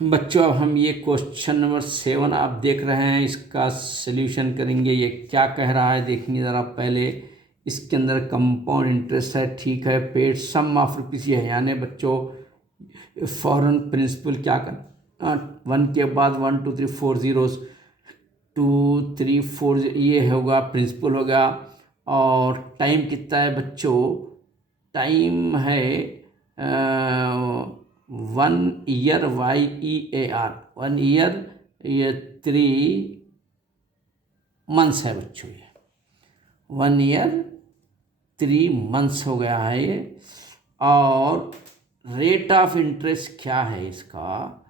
बच्चों अब हम ये क्वेश्चन नंबर 7 आप देख रहे हैं, इसका सल्यूशन करेंगे। ये क्या कह रहा है देखेंगे ज़रा पहले। इसके अंदर कंपाउंड इंटरेस्ट है, ठीक है, पेड सम ऑफ रुपीज़ है, यानी बच्चों फॉरेन प्रिंसिपल क्या कर 1 के बाद 1 2 3 4 जीरोस 2 3 4 ये होगा प्रिंसिपल होगा। और टाइम कितना है बच्चों? टाइम है 1 ईयर YEAR 1 ईयर, ये 3 मंथ्स है बच्चों। ये 1 ईयर 3 मंथ्स हो गया है ये। और रेट ऑफ इंटरेस्ट क्या है इसका?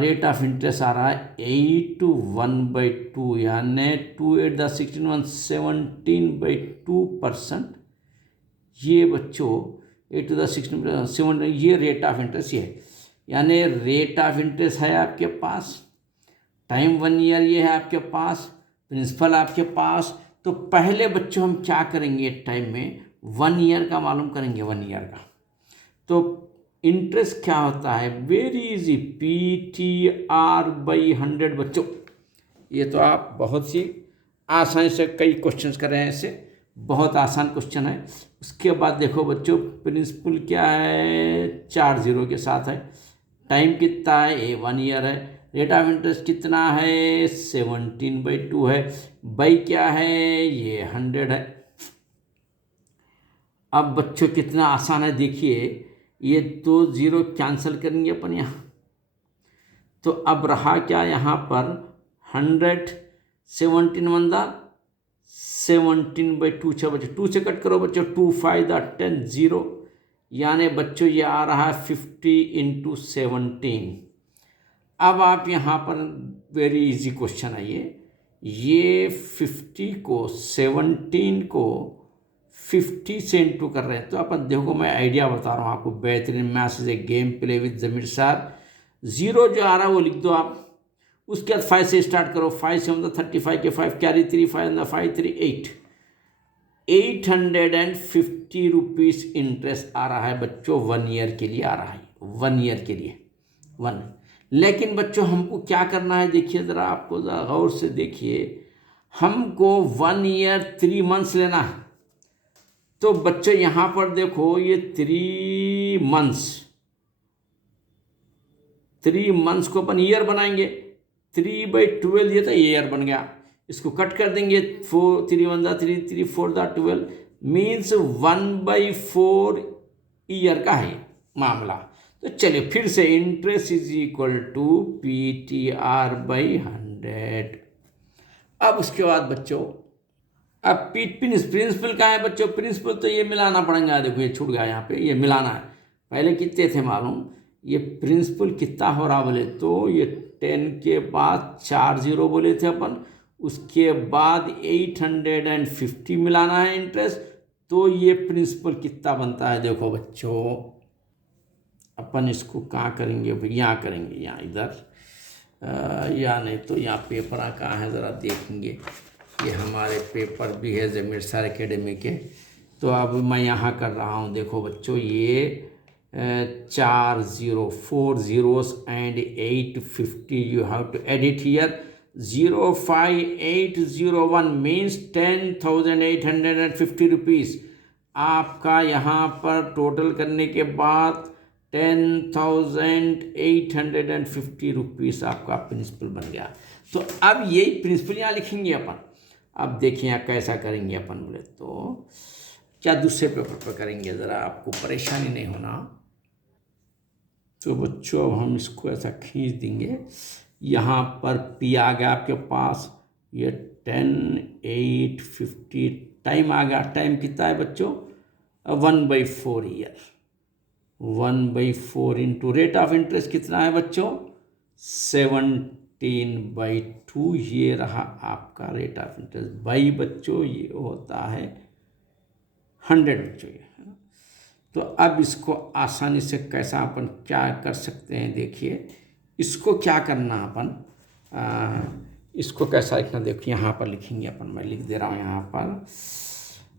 रेट ऑफ इंटरेस्ट आ रहा है 8/1/2, यानी 2 8 10 16 17/2%। ये बच्चों 8 to the 16 7, ये रेट ऑफ इंटरेस्ट ये है, यानी रेट ऑफ इंटरेस्ट है आपके पास, टाइम 1 ईयर ये है आपके पास, प्रिंसिपल आपके पास। तो पहले बच्चों हम क्या करेंगे टाइम में 1 ईयर का मालूम करेंगे, 1 ईयर का। तो इंटरेस्ट क्या होता है? वेरी इजी, PTR/100 बच्चों। ये तो आप बहुत सी आसानी से कई क्वेश्चंस कर रहे हैं, ऐसे बहुत आसान क्वेश्चन है। उसके बाद देखो बच्चों, प्रिंसिपल क्या है? 4 जीरो के साथ है। टाइम कितना है? 1 ईयर है। रेट ऑफ इंटरेस्ट कितना है? 17/2 है। बाई क्या है? ये 100 है। अब बच्चों कितना आसान है देखिए, ये 2 जीरो कैंसिल करेंगे अपन यहाँ, तो अब रहा क्या यहाँ पर? 100 17 मंदा 17/2 छः बच्चों, 2 से कट करो बच्चों, 2 5 10 0, यानी बच्चों ये आ रहा है 50 × 17। अब आप यहाँ पर वेरी इजी क्वेश्चन है ये 50 को 17 को 50 से इंटू कर रहे हैं। तो अपन देखो, मैं आइडिया बता रहा हूँ आपको, बेहतरीन maths is a game play with Zameer sir. 0 जो आ रहा है वो लिख दो आप, उसके बाद 5 से स्टार्ट करो, 5 से मतलब 35 के 5 कैरी 3 5 5 3 8 850 रुपीज़ इंटरेस्ट आ रहा है बच्चों, 1 ईयर के लिए आ रहा है, 1 ईयर के लिए 1। लेकिन बच्चों हमको क्या करना है देखिए ज़रा, आपको ज़रा गौर से देखिए, हमको 1 ईयर 3 मंथ्स लेना है। तो बच्चों यहाँ पर देखो, ये 3 मंथ्स को अपन ईयर बनाएंगे। 3/12 ये तो ईयर बन गया, इसको कट कर देंगे, 4 3 1 3 3 4 12 मीन्स 1/4 ईयर का है मामला। तो चलिए फिर से, interest is equal to PTR/100। अब उसके बाद बच्चों, अब प्रिंसिपल का है बच्चों, प्रिंसिपल तो ये मिलाना पड़ेगा। देखो ये छूट गया यहाँ पे, ये मिलाना है। पहले कितने थे मालूम? ये प्रिंसिपल कितना हो रहा बोले तो, ये 10 के बाद 4 जीरो बोले थे अपन, उसके बाद 850 मिलाना है इंटरेस्ट। तो ये प्रिंसिपल कितना बनता है देखो बच्चों, अपन इसको कहाँ करेंगे? यहाँ करेंगे, यहाँ इधर, या नहीं तो यहाँ पेपर कहाँ है ज़रा देखेंगे। ये हमारे पेपर भी है जमीर सर एकेडमी के। तो अब मैं यहाँ कर रहा हूँ, देखो बच्चों, ये 4 0 4 zeros and 850 you have to edit here। 05801 means 10,850 rupees आपका यहाँ पर टोटल करने के बाद 10,850 रुपीज़ आपका प्रिंसिपल बन गया। तो अब यही प्रिंसिपल यहाँ लिखेंगे अपन। अब देखिए यहाँ कैसा करेंगे अपन बोले तो, क्या दूसरे पेपर पर करेंगे, ज़रा आपको परेशानी नहीं होना। तो बच्चों अब हम इसको ऐसा खींच देंगे, यहाँ पर P आ गया आपके पास, ये 10,850 टाइम आ गया। टाइम कितना है बच्चों? 1/4 year, 1/4 into rate of interest कितना है बच्चों? 17/2। ये रहा आपका रेट ऑफ इंटरेस्ट। बाई बच्चों ये होता है 100 बच्चों ये। तो अब इसको आसानी से कैसा अपन क्या कर सकते हैं देखिए, इसको क्या करना अपन, इसको कैसा लिखना देखिए, यहाँ पर लिखेंगे अपन, मैं लिख दे रहा हूँ यहाँ पर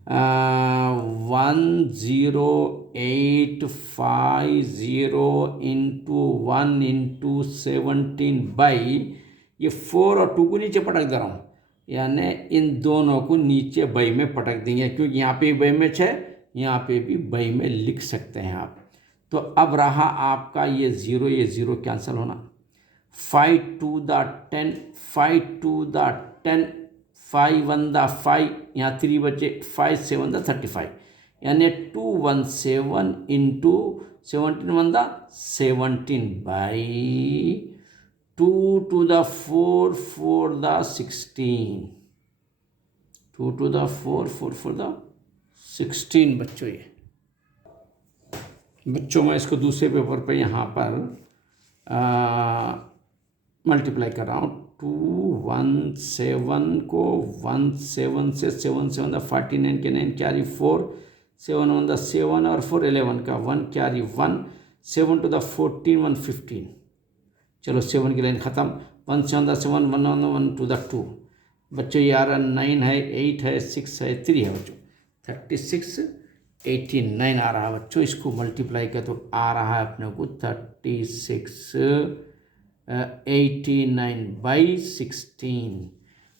10,850 इंटू 1 इंटू 17 बाई, ये 4 और 2 को नीचे पटक दे रहा हूँ, यानी इन दोनों को नीचे बाई में पटक देंगे, क्योंकि यहाँ पे बाई में 6, यहाँ पे भी बाई में लिख सकते हैं आप। तो अब रहा आपका ये 0 कैंसिल होना, 5 2 द 10, 5 2 द 10, 5 1 द 5, यहाँ 3 बचे, 5 7 द 35, यानी 217 into 17 1 the 17 by 2 to the 4 4 the 16, 2 to the 4 4 for the 16 बच्चों। ये बच्चों मैं इसको दूसरे पेपर पे यहाँ पर मल्टीप्लाई कर रहा हूँ। 217 को 17 से 7 7 द 49 के 9 कैरी 4, 7 1 द 7 और 4 11 का 1 कैरी 1, 7 to the 14 115, चलो 7 की लाइन ख़त्म, 1 7 द 7 1 1 1 to the 2 बच्चों, ये आ रहा 9 है, 8 है, 6 है, 3 है बच्चों, 36 89 आ रहा है बच्चों। इसको मल्टीप्लाई किया तो आ रहा है अपने को 36 89 बाई 16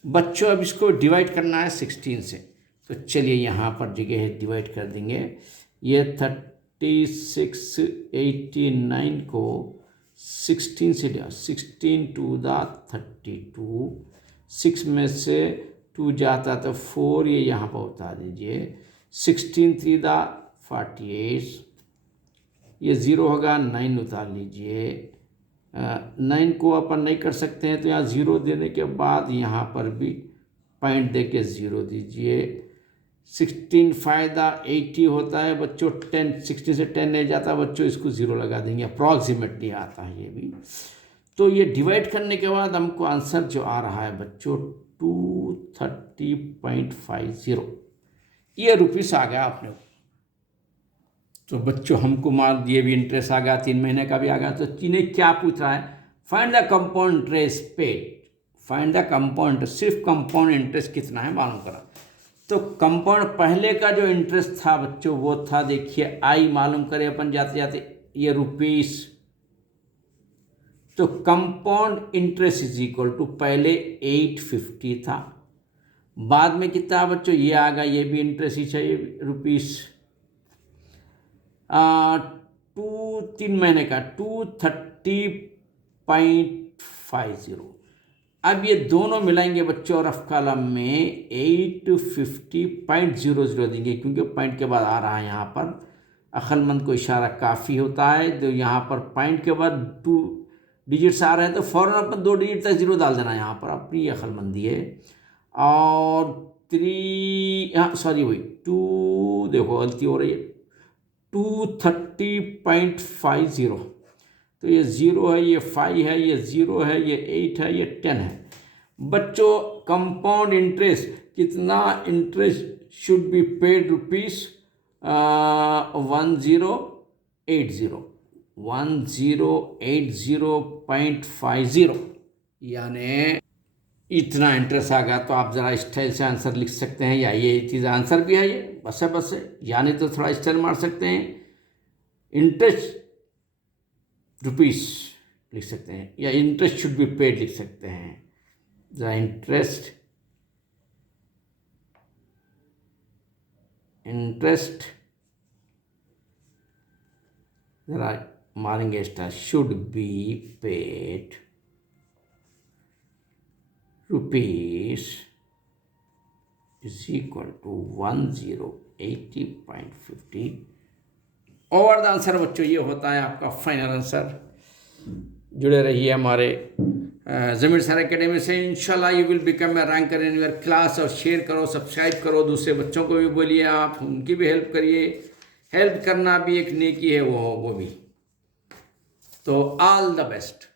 बच्चों। अब इसको डिवाइड करना है 16 से, तो चलिए यहाँ पर जगह है, डिवाइड कर देंगे। ये 36 89 को 16 से 16 टू द 32, 6 में से 2 जाता तो 4, ये यहाँ पर उतार दीजिए, 16 3 द 48, ये 0 होगा, 9 उतार लीजिए, 9 को अपन नहीं कर सकते हैं तो यहाँ 0 देने के बाद यहाँ पर भी पॉइंट दे के 0 दीजिए। 16 फायदा 80 होता है बच्चों, 10 60 से 10 नहीं जाता बच्चों, इसको 0 लगा देंगे, अप्रॉक्सीमेटली आता है ये भी। तो ये डिवाइड करने के बाद हमको आंसर जो आ रहा है बच्चों 230.50, ये रुपीस आ गया आपने। तो बच्चों हमको मान दिए भी इंटरेस्ट आ गया, 3 महीने का भी आ गया। तो इन्हें क्या पूछ रहा है, find the compound interest paid, find the compound, सिर्फ कंपाउंड इंटरेस्ट कितना है मालूम करा। तो कंपाउंड पहले का जो इंटरेस्ट था बच्चों वो था, देखिए आई मालूम करें अपन जाते जाते, ये रुपीस। तो compound interest is equal to पहले 850 था, बाद में कितना बच्चों ये आ गया, ये भी इंटरेस्ट ही चाहिए रुपीस 3 महीने का 230.50। अब ये दोनों मिलाएंगे बच्चों रफ कॉलम में 850.00 देंगे, क्योंकि पॉइंट के बाद आ रहा है यहाँ पर, अक्लमंद को इशारा काफ़ी होता है। तो यहाँ पर पॉइंट के बाद 2 डिजिट्स आ रहे हैं तो फ़ौरन अपन 2 डिजिट तक 0 डाल देना यहाँ पर, अपनी अक्लमंदी है। और 3 सॉरी वही 2, देखो गलती हो रही है, 230.50। तो ये 0 है, ये 5 है, ये 0 है, ये 8 है, ये 10 है बच्चों। कंपाउंड इंटरेस्ट कितना, interest should be paid rupees 1080.50, यानी इतना इंटरेस्ट आ गया। तो आप ज़रा स्टाइल से आंसर लिख सकते हैं, या ये चीज़ आंसर भी है, ये बस है, यानी तो थोड़ा स्टाइल मार सकते हैं, इंटरेस्ट रुपीस लिख सकते हैं, या इंटरेस्ट शुड बी पेड लिख सकते हैं। ज़रा इंटरेस्ट ज़रा मारेंगे star, should be paid rupees is equal to 1080.50 over the answer बच्चों। ये होता है आपका फाइनल आंसर। जुड़े रहिए हमारे ज़मीर सर एकेडमी से, इंशाल्लाह you will become a ranker in your class. और शेयर करो, सब्सक्राइब करो, दूसरे बच्चों को भी बोलिए, आप उनकी भी हेल्प करिए, हेल्प करना भी एक नेकी है वो भी। तो ऑल द बेस्ट।